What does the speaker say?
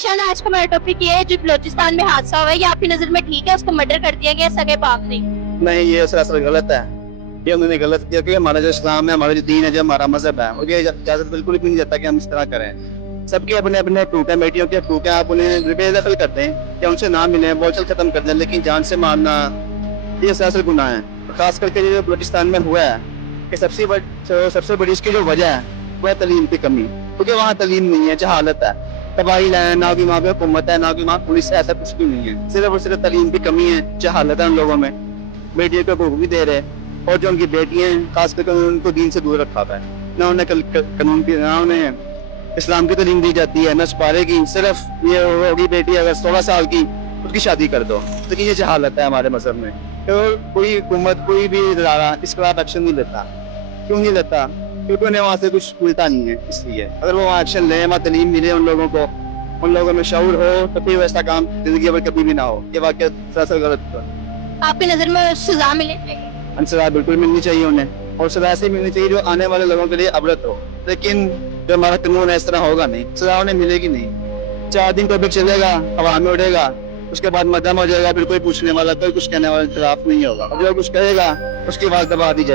निशान आज का हमारा टॉपिक ये है जो बलोचिस्तान में हादसा हुआ है, ये आपकी नजर में ठीक है? उसको मर्डर कर दिया गया सगे बाप ने। नहीं, ये सरासर गलत है। ये उन्होंने गलत किया क्योंकि हमारा जो इस्लाम है, हमारा जो दीन है, जो हमारा मजहब है, मुझे इजाजत बिल्कुल भी नहीं देता कि हम इस तरह करें। सबके अपने अपने टूटे बेटियों के टूटे, आप उन्हें बेदखल कर दें या उनसे ना मिलें, बोलचाल खत्म कर दें, लेकिन जान से मारना ये सरासर गुनाह है। खास करके जो बलूचिस्तान में हुआ है कि सबसे बड़ी इसकी जो वजह है वो है तालीम की कमी, क्योंकि वहाँ तालीम नहीं है, जहालत है, तबाही है, ना कि वहाँ पे हुकूमत है, ना कि वहाँ पुलिस है, ऐसा कुछ भी नहीं है। सिर्फ और सिर्फ तालीम की कमी है, जहालत है उन लोगों में। बेटियों को हकूक भी दे रहे और जो उनकी बेटियां हैं खास करके उनको दीन से दूर रखा हुआ है। ना उन्हें कानून की, ना उन्हें इस्लाम की तालीम दी जाती है, ना छुपारे की। सिर्फ ये होगी बेटी अगर 16 साल की, उसकी शादी कर दो। तो ये जहालत है हमारे मजहब में। तो कोई हुकूमत, कोई भी इदारा इस खिलाफ एक्शन नहीं लेता। क्यों नहीं लेता? क्योंकि उन्हें वहाँ से कुछ मिलता नहीं है। इसलिए अगर वो वहाँ एक्शन ले, वहाँ तालीम मिले उन लोगों को, उन लोगों में शऊर हो, तो फिर वैसा काम जिंदगी में कभी भी ना हो। ये वाकया सरासर गलत है। आपकी नजर में सजा मिले? सजा बिल्कुल मिलनी चाहिए उन्हें, और सजा ऐसी मिलनी चाहिए जो आने वाले लोगों के लिए अबरत हो। लेकिन जो हमारा कानून है इस तरह होगा नहीं, सजा उन्हें मिलेगी नहीं। 4 दिन टॉपिक चलेगा, हवा में उड़ेगा, उसके बाद मध्यम हो जाएगा, फिर कोई पूछने वाला, कोई कुछ कहने वाला खिलाफ नहीं होगा। जो कुछ कहेगा उसकी आवाज दबा दी जाएगी।